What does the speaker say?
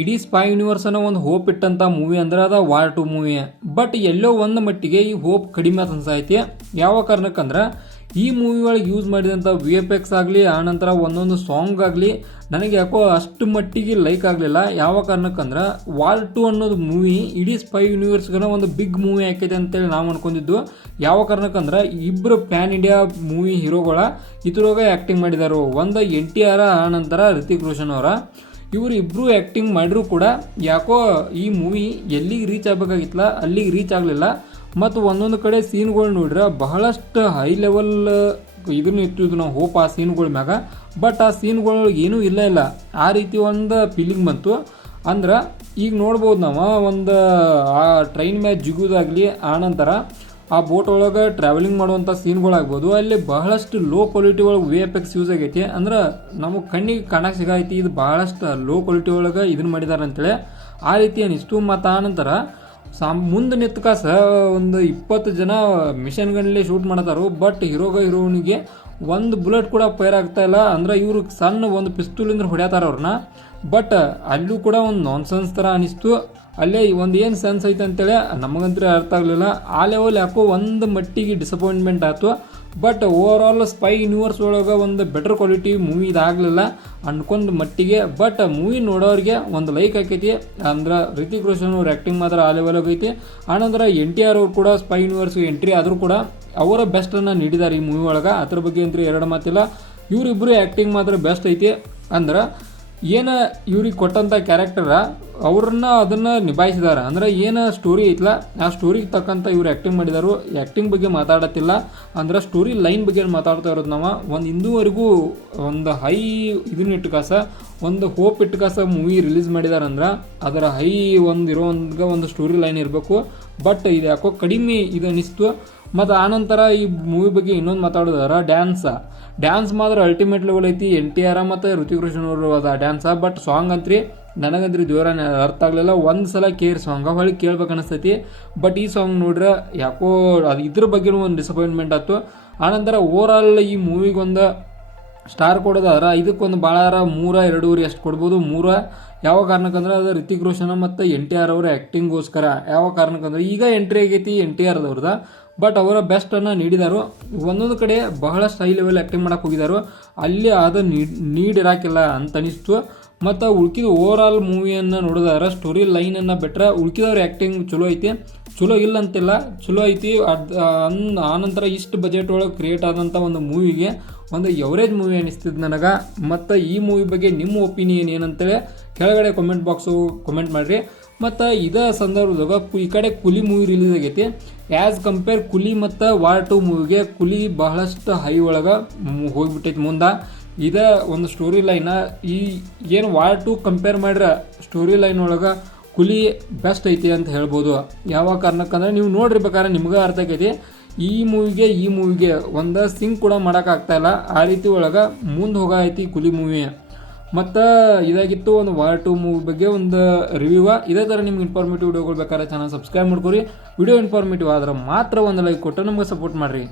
ಇಡೀ spy universe ಅನ್ನೋ ಒಂದು ಹೋಪ್ ಇಟ್ಟಂತ ಮೂವಿ ಅಂದ್ರೆ ಅದ ವಾರ್ 2 ಮೂವಿ. ಬಟ್ ಎಲ್ಲೋ ಒಂದು ಮಟ್ಟಿಗೆ ಈ ಹೋಪ್ ಕಡಿಮೆ ಅಂತ ಅನ್ಸೈತಿ. ಯಾವ ಕಾರಣಕ್ಕಂದ್ರೆ ಈ ಮೂವಿ ಒಳಗೆ ಯೂಸ್ ಮಾಡಿದಂಥ VFX ಆಗಲಿ, ಆನಂತರ ಒಂದೊಂದು ಸಾಂಗ್ ಆಗಲಿ ನನಗೆ ಯಾಕೋ ಅಷ್ಟು ಮಟ್ಟಿಗೆ ಲೈಕ್ ಆಗಲಿಲ್ಲ. ಯಾವ ಕಾರಣಕ್ಕಂದ್ರೆ ವಾರ್ 2 ಅನ್ನೋದು ಮೂವಿ ಇಡೀ ಸ್ಪೈ ಯೂನಿವರ್ಸ್ಗೆ ಒಂದು ಬಿಗ್ ಮೂವಿ ಆಕೈತೆ ಅಂತೇಳಿ ನಾವು ಅನ್ಕೊಂಡಿದ್ದು. ಯಾವ ಕಾರಣಕ್ಕಂದ್ರೆ ಇಬ್ಬರು ಪ್ಯಾನ್ ಇಂಡಿಯಾ ಮೂವಿ ಹೀರೋಗಳ ಇದ್ರೊಳಗೆ ಆ್ಯಕ್ಟಿಂಗ್ ಮಾಡಿದಾರು. ಒಂದು NTR, ಆನಂತರ ರಿತಿಕ್ ರೋಷನ್ ಅವರ. ಇವರು ಇಬ್ಬರು ಆ್ಯಕ್ಟಿಂಗ್ ಮಾಡಿದ್ರು ಕೂಡ ಯಾಕೋ ಈ ಮೂವಿ ಎಲ್ಲಿಗೆ ರೀಚ್ ಆಗಬೇಕಾಗಿತ್ತಲ್ಲ ಅಲ್ಲಿಗೆ ರೀಚ್ ಆಗಲಿಲ್ಲ. ಮತ್ತು ಒಂದೊಂದು ಕಡೆ ಸೀನ್ಗಳು ನೋಡ್ರೆ ಬಹಳಷ್ಟು ಹೈ ಲೆವೆಲ್ ಇದನ್ನು ಇಟ್ಟಿದ್ದು ನಾವು ಹೋಪ್ ಆ ಸೀನ್ಗಳ ಮ್ಯಾಗ. ಬಟ್ ಆ ಸೀನ್ಗಳು ಏನೂ ಇಲ್ಲ ಆ ರೀತಿ ಒಂದು ಫೀಲಿಂಗ್ ಬಂತು. ಅಂದ್ರೆ ಈಗ ನೋಡ್ಬೋದು ನಾವು ಒಂದು ಆ ಟ್ರೈನ್ ಮ್ಯಾಗ ಜಿಗೋದಾಗಲಿ, ಆನಂತರ ಆ ಬೋಟ್ ಒಳಗೆ ಟ್ರಾವೆಲಿಂಗ್ ಮಾಡುವಂಥ ಸೀನ್ಗಳಾಗ್ಬೋದು, ಅಲ್ಲಿ ಬಹಳಷ್ಟು ಲೋ ಕ್ವಾಲಿಟಿ ಒಳಗೆ VFX ಯೂಸ್ ಆಗೈತಿ. ಅಂದ್ರೆ ನಮಗೆ ಕಣ್ಣಿಗೆ ಕಾಣಕ್ಕೆ ಸಿಗೈತಿ ಇದು ಬಹಳಷ್ಟು ಲೋ ಕ್ವಾಲಿಟಿ ಒಳಗೆ ಇದನ್ನು ಮಾಡಿದ್ದಾರೆ ಅಂತೇಳಿ ಆ ರೀತಿ ಅನಿಸ್ತು. ಮತ್ತು ಆನಂತರ ಮುಂದೆ ನಿತ್ಕಾಸ ಒಂದು 20 ಜನ ಮಿಷನ್ ಗನ್ಲಿ ಶೂಟ್ ಮಾಡತಾರು. ಬಟ್ ಹೀರೋಯಿನಿಗೆ ಒಂದು ಬುಲೆಟ್ ಕೂಡ ಫೈರ್ ಆಗ್ತಾ ಇಲ್ಲ. ಅಂದ್ರೆ ಇವರು ಸಣ್ಣ ಒಂದು ಪಿಸ್ತೂಲಿಂದ ಹೊಡ್ಯಾತಾರ ಅವ್ರನ್ನ. ಬಟ್ ಅಲ್ಲೂ ಕೂಡ ಒಂದು ನಾನ್ಸೆನ್ಸ್ ಥರ ಅನಿಸ್ತು. ಅಲ್ಲೇ ಒಂದು ಏನು ಸೆನ್ಸ್ ಐತೆ ಅಂತೇಳಿ ನಮಗಂತೂ ಅರ್ಥ ಆಗಲಿಲ್ಲ. ಆ ಲೆವೆಲ್ ಯಾಕೋ ಒಂದು ಮಟ್ಟಿಗೆ ಡಿಸಪಾಯಿಂಟ್ಮೆಂಟ್ ಆಯಿತು. But over all spy universe ಒಳಗೆ ಒಂದು ಬೆಟರ್ ಕ್ವಾಲಿಟಿ ಮೂವಿ ಇದಾಗಲಿಲ್ಲ ಅನ್ಕೊಂಡ ಮಟ್ಟಿಗೆ. ಬಟ್ ಮೂವಿ ನೋಡೋರಿಗೆ ಒಂದು ಲೈಕ್ ಆಕೈತಿ. ಅಂದ್ರೆ ರಿತಿಕ್ ರೋಷನ್ ಅವ್ರ ಆ್ಯಕ್ಟಿಂಗ್ ಮಾತ್ರ ಆ ಲೆವೆಲ್ ಆಗೈತಿ. ಆನಂತರ NTR ಅವ್ರು ಕೂಡ ಸ್ಪೈ ಯೂನಿವರ್ಸ್ಗೆ ಎಂಟ್ರಿ ಆದರೂ ಕೂಡ ಅವರ ಬೆಸ್ಟನ್ನು ನೀಡಿದ್ದಾರೆ ಈ ಮೂವಿ ಒಳಗೆ. ಅದ್ರ ಬಗ್ಗೆ ಅಂತೂ ಎರಡು ಮಾತಿಲ್ಲ. ಇವರಿಬ್ಬರು ಆ್ಯಕ್ಟಿಂಗ್ ಮಾತ್ರ ಬೆಸ್ಟ್ ಐತಿ. ಅಂದ್ರೆ ಏನು ಇವ್ರಿಗೆ ಕೊಟ್ಟಂಥ ಕ್ಯಾರೆಕ್ಟರ ಅವ್ರನ್ನ ಅದನ್ನು ನಿಭಾಯಿಸಿದ್ದಾರೆ. ಅಂದ್ರೆ ಏನು ಸ್ಟೋರಿ ಐತಲ್ಲ ಆ ಸ್ಟೋರಿಗೆ ತಕ್ಕಂಥ ಇವ್ರು ಆ್ಯಕ್ಟಿಂಗ್ ಮಾಡಿದಾರು. ಆ್ಯಕ್ಟಿಂಗ್ ಬಗ್ಗೆ ಮಾತಾಡತ್ತಿಲ್ಲ, ಅಂದ್ರೆ ಸ್ಟೋರಿ ಲೈನ್ ಬಗ್ಗೆ ಮಾತಾಡ್ತಾ ಇರೋದು. ನಾವು ಒಂದು ಇಂದುವರೆಗೂ ಒಂದು ಹೈ ಇದನ್ನ ಇಟ್ಟುಕಾಸ ಒಂದು ಹೋಪ್ ಇಟ್ಟುಕಾಸ ಮೂವಿ ರಿಲೀಸ್ ಮಾಡಿದಾರಂದ್ರೆ ಅದರ ಹೈ ಒಂದು ಇರೋಂಗೆ ಒಂದು ಸ್ಟೋರಿ ಲೈನ್ ಇರಬೇಕು. ಬಟ್ ಇದು ಯಾಕೋ ಕಡಿಮೆ ಇದು ಅನಿಸ್ತು. ಮತ್ತು ಆನಂತರ ಈ ಮೂವಿ ಬಗ್ಗೆ ಇನ್ನೊಂದು ಮಾತಾಡೋದಾರ ಡ್ಯಾನ್ಸ್ ಮಾತ್ರ ಅಲ್ಟಿಮೇಟ್ ಲೆವೆಲ್ ಐತಿ. NTR ಮತ್ತು ಋತಿಕ್ ರೋಷನ್ ಅವರು ಅದ ಡ್ಯಾನ್ಸ. ಬಟ್ ಸಾಂಗ್ ಅಂತ್ರಿ ನನಗಂತ್ರಿ ಜೋರ ಅರ್ಥ ಆಗಲಿಲ್ಲ. ಒಂದು ಸಲ ಸಾಂಗ್ ಹೊಳಿ ಕೇಳ್ಬೇಕು ಅನಿಸ್ತೈತಿ. ಬಟ್ ಈ ಸಾಂಗ್ ನೋಡ್ರೆ ಯಾಕೋ ಅದು ಇದ್ರ ಬಗ್ಗೆ ಒಂದು ಡಿಸಪಾಯಿಂಟ್ಮೆಂಟ್ ಆಯ್ತು. ಆನಂತರ ಓವರ್ ಆಲ್ ಈ ಮೂವಿಗೆ ಒಂದು ಸ್ಟಾರ್ ಕೊಡೋದಾದ್ರೆ ಇದಕ್ಕೊಂದು ಭಾಳ 3, 2 ಎಷ್ಟು ಕೊಡ್ಬೋದು. 3. ಯಾವ ಕಾರಣಕ್ಕಂದ್ರೆ ಅದು ರಿತಿಕ್ ರೋಷನ್ ಮತ್ತು NTR ಅವರ ಆ್ಯಕ್ಟಿಂಗ್ಗೋಸ್ಕರ. ಯಾವ ಕಾರಣಕ್ಕಂದ್ರೆ ಈಗ ಎಂಟ್ರಿ ಆಗೈತಿ NTR ಅವ್ರದ. ಬಟ್ ಅವರ ಬೆಸ್ಟನ್ನು ನೀಡಿದಾರು. ಒಂದೊಂದು ಕಡೆ ಬಹಳಷ್ಟು ಹೈ ಲೆವೆಲ್ ಆ್ಯಕ್ಟಿಂಗ್ ಮಾಡಕ್ಕೆ ಹೋಗಿದ್ದಾರೆ, ಅಲ್ಲಿ ಅದು ನೀಡಿರಾಕಿಲ್ಲ ಅಂತ ಅನಿಸ್ತು. ಮತ್ತು ಉಳ್ಕಿದ ಓವರ್ ಆಲ್ ಮೂವಿಯನ್ನು ನೋಡಿದಾರೆ ಸ್ಟೋರಿ ಲೈನನ್ನು ಬಿಟ್ಟರೆ ಉಳ್ಕಿದವ್ರ ಆ್ಯಕ್ಟಿಂಗ್ ಚಲೋ ಐತಿ. ಚಲೋ ಇಲ್ಲ ಅಂತಿಲ್ಲ, ಚಲೋ ಐತಿ. ಆನಂತರ ಇಷ್ಟು ಬಜೆಟ್ ಒಳಗೆ ಕ್ರಿಯೇಟ್ ಆದಂಥ ಒಂದು ಮೂವಿಗೆ ಒಂದು ಎವರೇಜ್ ಮೂವಿ ಅನಿಸ್ತಿದ್ದು ನನಗೆ. ಮತ್ತು ಈ ಮೂವಿ ಬಗ್ಗೆ ನಿಮ್ಮ ಒಪಿನಿಯನ್ ಏನಂತೇಳಿ ಕೆಳಗಡೆ ಕಮೆಂಟ್ ಬಾಕ್ಸು ಕಮೆಂಟ್ ಮಾಡಿರಿ. ಮತ್ತು ಇದೇ ಸಂದರ್ಭದಾಗ ಈ ಕಡೆ ಕುಲಿ ಮೂವಿ ರಿಲೀಸ್ ಆಗೈತಿ. ಆ್ಯಸ್ ಕಂಪೇರ್ ಕುಲಿ ಮತ್ತು ವಾರ್ 2 ಮೂವಿಗೆ ಕುಲಿ ಬಹಳಷ್ಟು ಹೈ ಒಳಗೆ ಹೋಗಿಬಿಟ್ಟೈತಿ ಮುಂದೆ. ಇದೇ ಒಂದು ಸ್ಟೋರಿ ಲೈನ ಈ ಏನು ವಾರ್ 2 ಕಂಪೇರ್ ಮಾಡ್ರೆ ಸ್ಟೋರಿ ಲೈನ್ ಒಳಗೆ ಕುಲಿ ಬೆಸ್ಟ್ ಐತಿ ಅಂತ ಹೇಳ್ಬೋದು. ಯಾವ ಕಾರಣಕ್ಕಂದ್ರೆ ನೀವು ನೋಡಿರ್ಬೇಕಾದ್ರೆ ನಿಮ್ಗೆ ಅರ್ಥ ಆಗೈತಿ ಈ ಮೂವಿಗೆ ಒಂದು ಸಿಂಕ್ ಕೂಡ ಮಾಡೋಕ್ಕಾಗ್ತಾಯಿಲ್ಲ. ಆ ರೀತಿ ಒಳಗೆ ಮುಂದೆ ಹೋಗೈತಿ ಕುಲಿ ಮೂವಿ. ಮತ್ತು ಇದಾಗಿತ್ತು ಒಂದು ವಾರ್ 2 ಮೂವಿ ಬಗ್ಗೆ ಒಂದು ರಿವ್ಯೂ. ಇದೇ ಥರ ನಿಮ್ಗೆ ಇನ್ಫಾರ್ಮೇಟಿವ್ ವಿಡಿಯೋಗಳು ಬೇಕಾದ್ರೆ ಚಾನಲ್ ಸಬ್ಸ್ಕ್ರೈಬ್ ಮಾಡ್ಕೊರಿ. ವಿಡಿಯೋ ಇನ್ಫಾರ್ಮೇಟಿವ್ ಆದ್ರೆ ಮಾತ್ರ ಒಂದು ಲೈಕ್ ಕೊಟ್ಟು ನಮ್ಗೆ ಸಪೋರ್ಟ್ ಮಾಡಿರಿ.